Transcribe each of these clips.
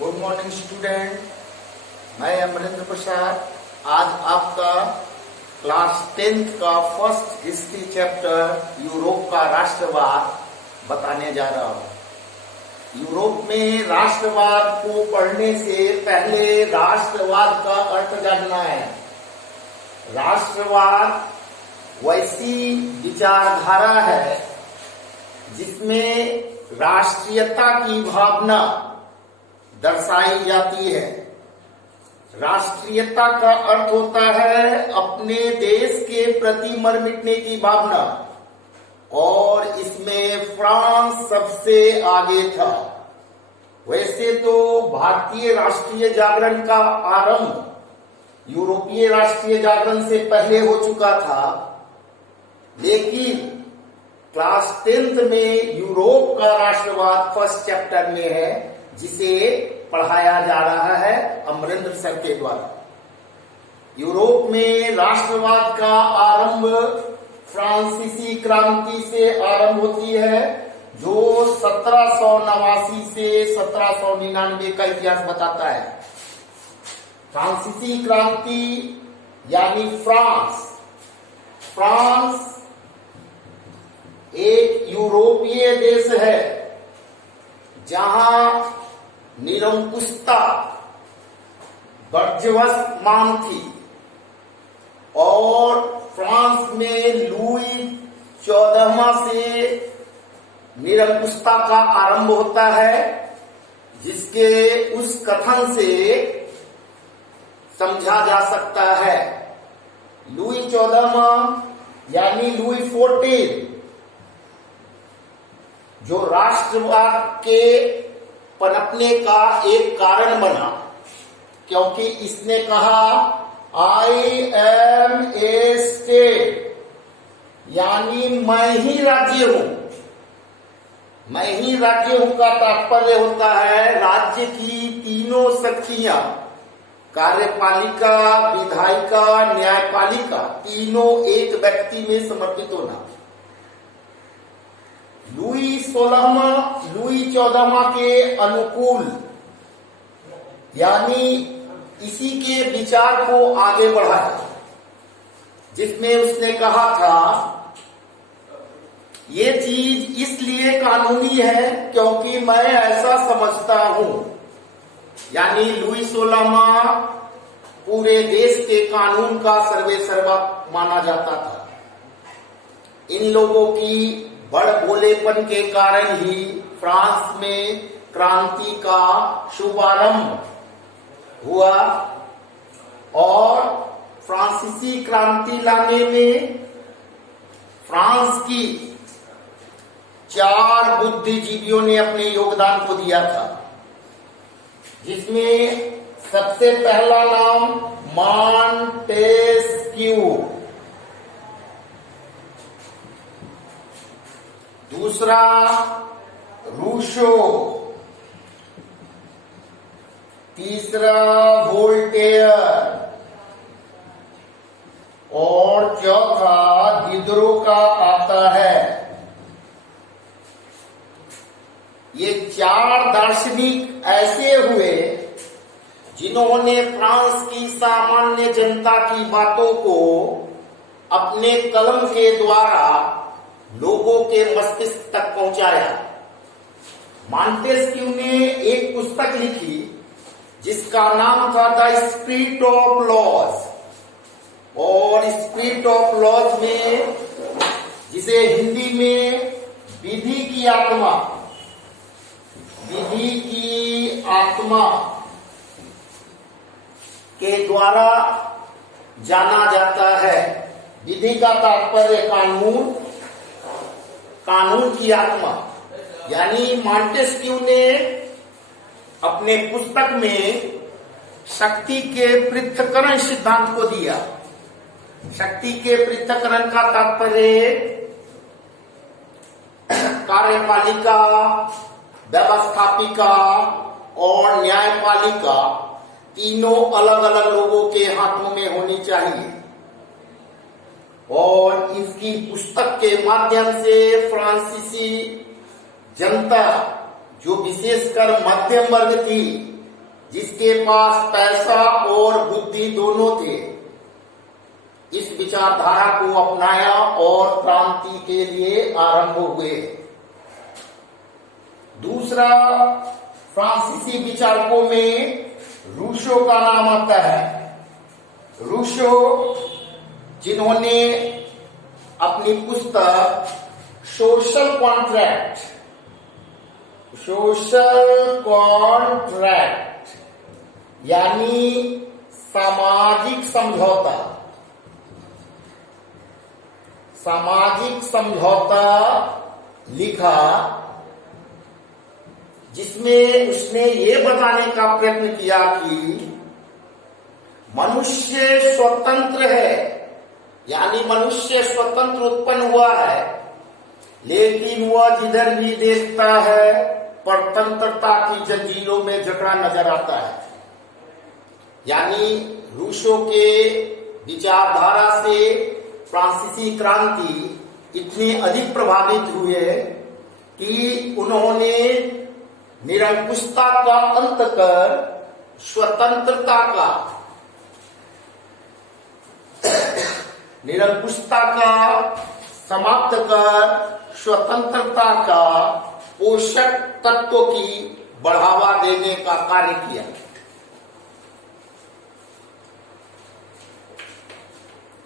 Good morning student, मैं अमरेंद्र प्रसाद आज आपका क्लास 10th का फर्स्ट हिस्ट्री चैप्टर यूरोप का राष्ट्रवाद बताने जा रहा हूँ। यूरोप में राष्ट्रवाद को पढ़ने से पहले राष्ट्रवाद का अर्थ जानना है। राष्ट्रवाद वैसी विचारधारा है जिसमें राष्ट्रीयता की भावना दर्शाई जाती है। राष्ट्रीयता का अर्थ होता है अपने देश के प्रति मर मिटने की भावना, और इसमें फ्रांस सबसे आगे था। वैसे तो भारतीय राष्ट्रीय जागरण का आरंभ यूरोपीय राष्ट्रीय जागरण से पहले हो चुका था, लेकिन क्लास 10th में यूरोप का राष्ट्रवाद फर्स्ट चैप्टर में है, जिसे पढ़ाया जा रहा है अमरेंद्र सर के द्वारा। यूरोप में राष्ट्रवाद का आरंभ फ्रांसीसी क्रांति से आरंभ होती है, जो 1789 से 1799 का इतिहास बताता है। फ्रांसीसी क्रांति यानी फ्रांस एक यूरोपीय देश है जहां निरंकुशता वर्चस्वमान थी, और फ्रांस में लुई 14वां से निरंकुशता का आरंभ होता है, जिसके उस कथन से समझा जा सकता है लुई 14वां यानी लुई 14 जो राष्ट्रवाद के पनपने का एक कारण बना, क्योंकि इसने कहा आई एम ए स्टेट, यानी मैं ही राज्य हूं। मैं ही राज्य हूं का तात्पर्य होता है राज्य की तीनों शक्तियां, कार्यपालिका, विधायिका, न्यायपालिका, तीनों एक व्यक्ति में समर्पित होना। लुई 14वां के अनुकूल, यानी इसी के विचार को आगे बढ़ाया, जिसमें उसने कहा था ये चीज इसलिए कानूनी है क्योंकि मैं ऐसा समझता हूं। यानी लुई 16वां पूरे देश के कानून का सर्वेसर्वा माना जाता था। इन लोगों की बड़ भोलेपन के कारण ही फ्रांस में क्रांति का शुभारंभ हुआ, और फ्रांसीसी क्रांति लाने में फ्रांस की 4 बुद्धिजीवियों ने अपने योगदान को दिया था, जिसमें सबसे पहला नाम मॉन्टेस्क्यू, दूसरा रूसो, तीसरा वोल्टेयर, और चौथा दिदरो का आता है। ये 4 दार्शनिक ऐसे हुए जिन्होंने फ्रांस की सामान्य जनता की बातों को अपने कलम के द्वारा लोगों के मस्तिष्क तक पहुंचाया। मॉन्टेस्क्यू ने एक पुस्तक लिखी जिसका नाम था द स्पिरिट ऑफ लॉज, और स्पिरिट ऑफ लॉज में, जिसे हिंदी में विधि की आत्मा के द्वारा जाना जाता है। विधि का तात्पर्य कानून की आत्मा। यानी मॉन्टेस्क्यू ने अपने पुस्तक में शक्ति के पृथक्करण सिद्धांत को दिया। शक्ति के पृथक्करण का तात्पर्य कार्यपालिका, व्यवस्थापिका और न्यायपालिका तीनों अलग अलग लोगों के हाथों में होनी चाहिए, और इसकी पुस्तक के माध्यम से फ्रांसीसी जनता जो विशेषकर मध्यम वर्ग थी, जिसके पास पैसा और बुद्धि दोनों थे, इस विचारधारा को अपनाया और क्रांति के लिए आरंभ हुए। दूसरा, फ्रांसीसी विचारकों में रूसो का नाम आता है। रूसो, जिन्होंने अपनी पुस्तक सोशल कॉन्ट्रैक्ट यानी सामाजिक समझौता लिखा, जिसमें उसने ये बताने का प्रयत्न किया कि मनुष्य स्वतंत्र है, यानी मनुष्य स्वतंत्र उत्पन्न हुआ है, लेकिन वह जिधर भी देखता है परतंत्रता की जंजीरों में जकड़ा नजर आता है। यानी रूसो के विचारधारा से फ्रांसीसी क्रांति इतने अधिक प्रभावित हुए कि उन्होंने निरंकुशता का अंत कर समाप्त कर स्वतंत्रता का पोषक तत्व की बढ़ावा देने का कार्य किया।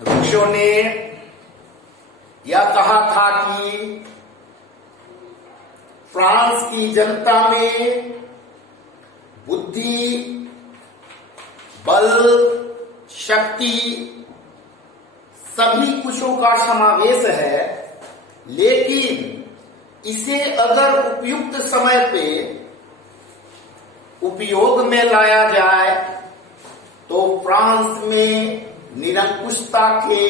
रूसो ने यह कहा था कि फ्रांस की जनता में बुद्धि, बल, शक्ति सभी कुछों का समावेश है, लेकिन इसे अगर उपयुक्त समय पे उपयोग में लाया जाए तो फ्रांस में निरंकुशता के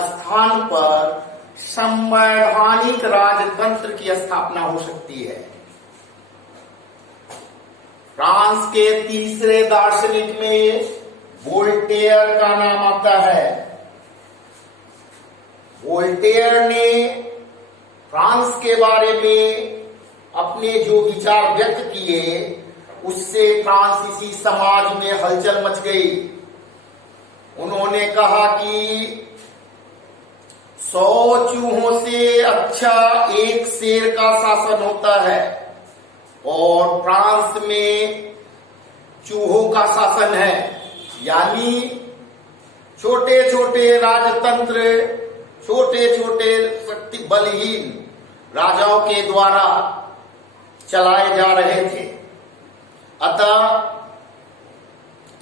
स्थान पर संवैधानिक राजतंत्र की स्थापना हो सकती है। फ्रांस के तीसरे दार्शनिक में वोल्टेयर का नाम आता है। वोल्टेयर ने फ्रांस के बारे में अपने जो विचार व्यक्त किए, उससे फ्रांसीसी समाज में हलचल मच गई। उन्होंने कहा कि 100 चूहों से अच्छा एक शेर का शासन होता है, और फ्रांस में चूहों का शासन है, यानी छोटे छोटे राजतंत्र, छोटे छोटे शक्ति बलहीन राजाओं के द्वारा चलाए जा रहे थे। अतः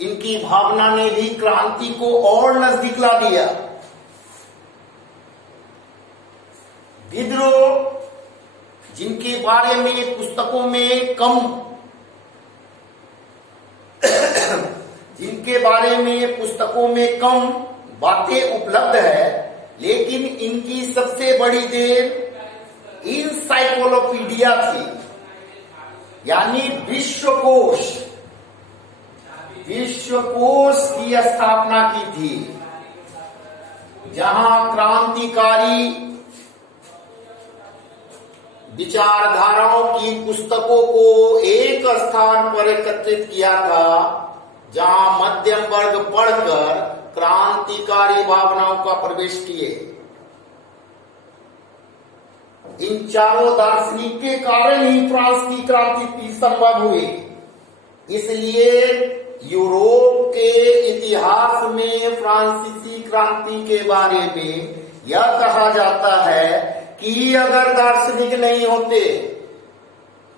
इनकी भावना ने भी क्रांति को और नजदीक ला दिया। विद्रोह, जिनके बारे में पुस्तकों में कम बातें उपलब्ध है, लेकिन इनकी सबसे बड़ी देन इनसाइक्लोपीडिया थी, यानी विश्वकोश की स्थापना की थी, जहां क्रांतिकारी विचारधाराओं की पुस्तकों को एक स्थान पर एकत्रित किया था, जहां मध्यम वर्ग पढ़कर क्रांतिकारी भावनाओं का प्रवेश किए। इन चारों दार्शनिक के कारण ही फ्रांस की क्रांति संभव हुई। इसलिए यूरोप के इतिहास में फ्रांसीसी क्रांति के बारे में यह कहा जाता है कि अगर दार्शनिक नहीं होते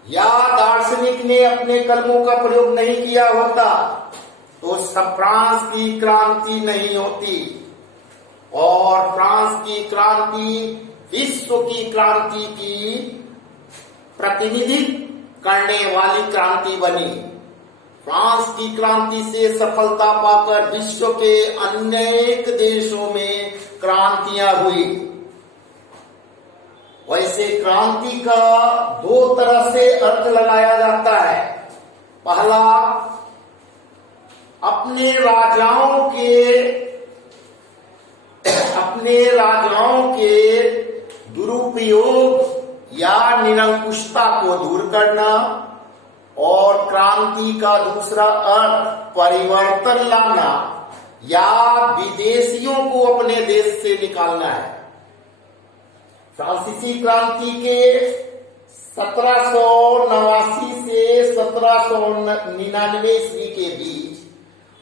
या दार्शनिक ने अपने कलमों का प्रयोग नहीं किया होता तो फ्रांस की क्रांति नहीं होती, और फ्रांस की क्रांति विश्व की क्रांति की प्रतिनिधित्व करने वाली क्रांति बनी। फ्रांस की क्रांति से सफलता पाकर विश्व के अनेक देशों में क्रांतियां हुई। वैसे क्रांति का दो तरह से अर्थ लगाया जाता है। पहला, अपने राजाओं के दुरुपयोग या निरंकुशता को दूर करना, और क्रांति का दूसरा अर्थ परिवर्तन लाना या विदेशियों को अपने देश से निकालना है। फ्रांसीसी क्रांति के 1789 से 1799 ईस्वी के बीच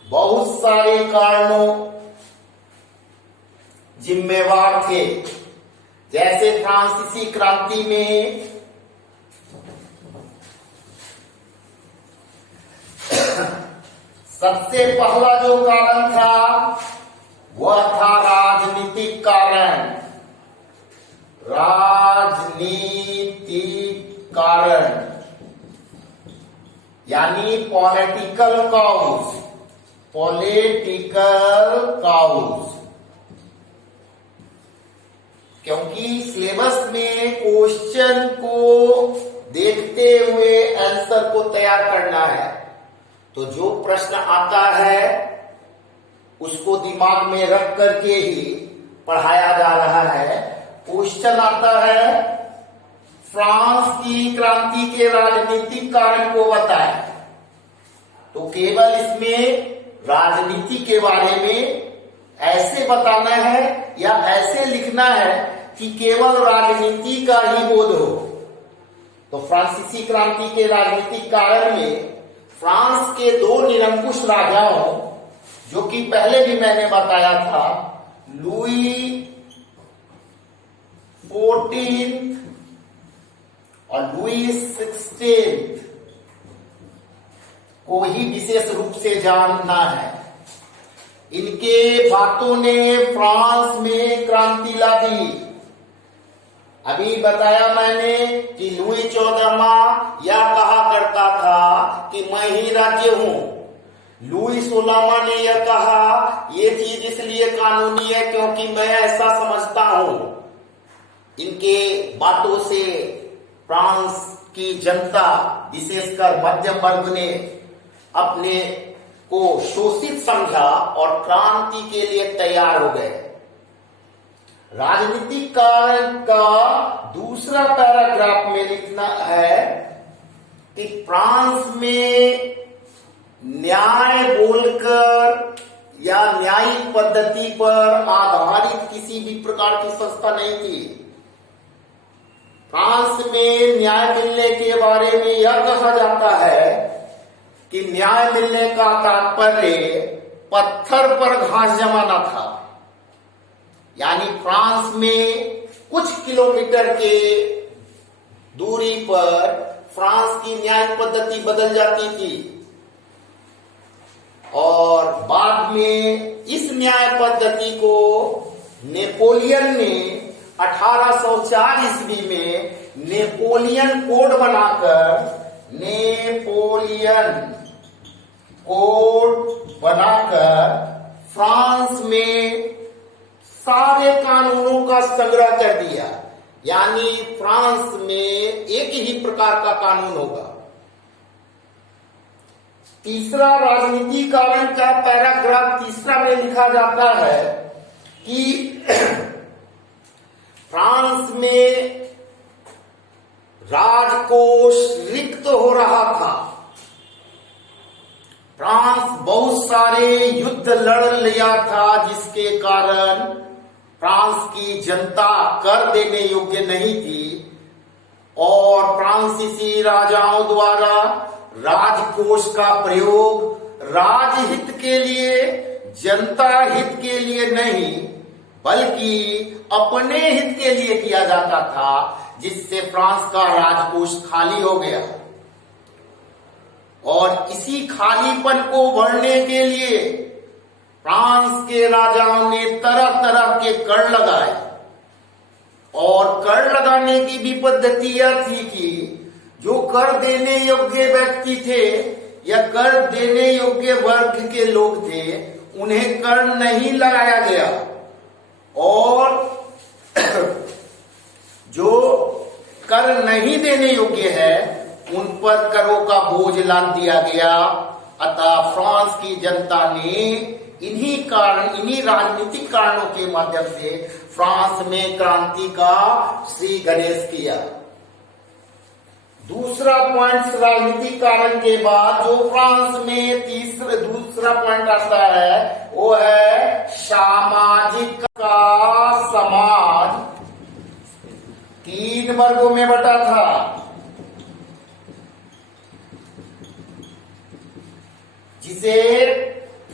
बहुत सारे कारणों जिम्मेवार थे। जैसे फ्रांसीसी क्रांति में सबसे पहला जो कारण था वह था राजनीतिक कारण। राजनीतिक कारण यानी पॉलिटिकल काउज। पॉलिटिकल काउज, क्योंकि सिलेबस में क्वेश्चन को देखते हुए आंसर को तैयार करना है, तो जो प्रश्न आता है उसको दिमाग में रख करके ही पढ़ाया जा रहा है। क्वेश्चन आता है फ्रांस की क्रांति के राजनीतिक कारण को बताएं, तो केवल इसमें राजनीति के बारे में ऐसे बताना है या ऐसे लिखना है कि केवल राजनीति का ही बोध हो। तो फ्रांसीसी क्रांति के राजनीतिक कारण में फ्रांस के दो निरंकुश राजाओं, जो कि पहले भी मैंने बताया था, लुई 14 और लुई 16 को ही विशेष रूप से जानना है। इनके बातों ने फ्रांस में क्रांति ला दी। अभी बताया मैंने कि लुई 14वां यह कहा करता था कि मैं ही राज्य हूं। लुई 16वां ने यह कहा ये चीज इसलिए कानूनी है क्योंकि मैं ऐसा समझता हूं। इनके बातों से फ्रांस की जनता, विशेषकर मध्यम वर्ग ने अपने को शोषित समझा और क्रांति के लिए तैयार हो गए। राजनीतिक कारण का दूसरा पैराग्राफ में लिखना है कि फ्रांस में न्याय बोलकर या न्यायिक पद्धति पर आधारित किसी भी प्रकार की संस्था नहीं थी। फ्रांस में न्याय मिलने के बारे में यह कहा जाता है कि न्याय मिलने का तात्पर्य पत्थर पर घास जमाना था। यानी फ्रांस में कुछ किलोमीटर के दूरी पर फ्रांस की न्याय पद्धति बदल जाती थी और बाद में इस न्याय पद्धति को नेपोलियन ने 1804 ईस्वी में नेपोलियन कोड बनाकर फ्रांस में सारे कानूनों का संग्रह कर दिया। यानी फ्रांस में एक ही प्रकार का कानून होगा। तीसरा राजनीति कारण का पैराग्राफ तीसरा में लिखा जाता है कि फ्रांस में राजकोष रिक्त हो रहा था। फ्रांस बहुत सारे युद्ध लड़ लिया था जिसके कारण फ्रांस की जनता कर देने योग्य नहीं थी और फ्रांसीसी राजाओं द्वारा राजकोष का प्रयोग राजहित के लिए, जनता हित के लिए नहीं बल्कि अपने हित के लिए किया जाता था, जिससे फ्रांस का राजकोष खाली हो गया। और इसी खालीपन को भरने के लिए फ्रांस के राजाओं ने तरह तरह के कर लगाए और कर लगाने की भी पद्धति यह थी कि जो कर देने योग्य व्यक्ति थे या कर देने योग्य वर्ग के लोग थे उन्हें कर नहीं लगाया गया और जो कर नहीं देने योग्य है उन पर करों का बोझ लाद दिया गया। अतः फ्रांस की जनता ने इन्हीं राजनीतिक कारणों के माध्यम से फ्रांस में क्रांति का श्री गणेश किया। दूसरा पॉइंट राजनीतिक कारण के बाद जो फ्रांस में दूसरा पॉइंट आता है वो है सामाजिक का समाज 3 वर्गों में बटा था। जिसे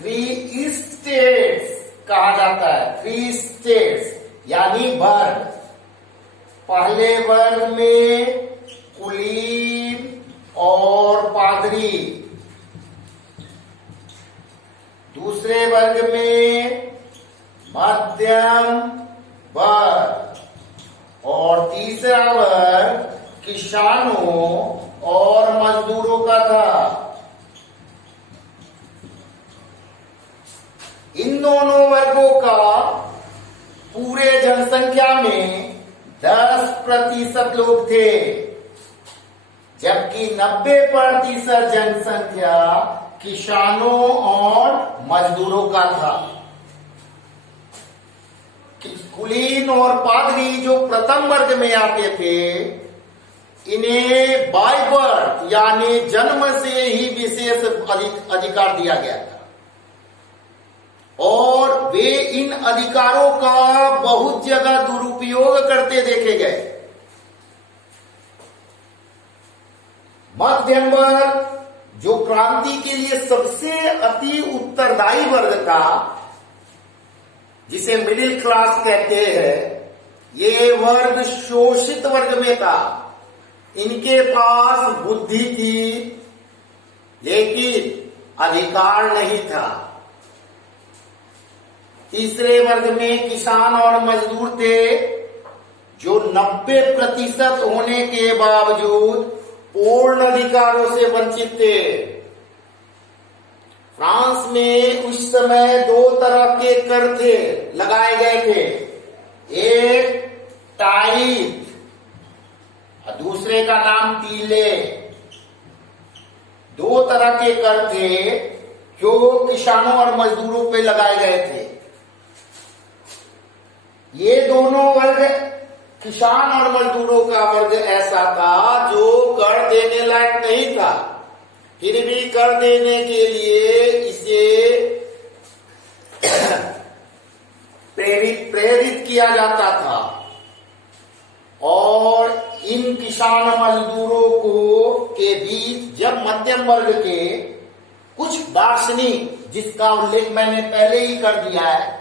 3 स्टेट्स कहा जाता है। 3 स्टेट्स यानी वर्ग। पहले वर्ग में कुलीन और पादरी, दूसरे वर्ग में मध्यम वर्ग और तीसरा वर्ग किसानों और मजदूरों का था। इन दोनों वर्गों का पूरे जनसंख्या में 10% लोग थे, जबकि 90% जनसंख्या किसानों और मजदूरों का था। कुलीन और पादरी जो प्रथम वर्ग में आते थे, इन्हें बाय बर्थ यानी जन्म से ही विशेष अधिकार दिया गया था और वे इन अधिकारों का बहुत जगह दुरुपयोग करते देखे गए। मध्यम वर्ग जो क्रांति के लिए सबसे अति उत्तरदायी वर्ग था, जिसे मिडिल क्लास कहते हैं, ये वर्ग शोषित वर्ग में था। इनके पास बुद्धि थी लेकिन अधिकार नहीं था। तीसरे वर्ग में किसान और मजदूर थे, जो 90% होने के बावजूद पूर्ण अधिकारों से वंचित थे। फ्रांस में उस समय 2 तरह के कर थे लगाए गए थे, एक टाइप और दूसरे का नाम तीले। 2 तरह के कर थे जो किसानों और मजदूरों पे लगाए गए थे। ये दोनों वर्ग, किसान और मजदूरों का वर्ग ऐसा था जो कर देने लायक नहीं था, फिर भी कर देने के लिए इसे प्रेरित किया जाता था। और इन किसान मजदूरों को के बीच जब मध्यम वर्ग के कुछ दार्शनिक, जिसका उल्लेख मैंने पहले ही कर दिया है,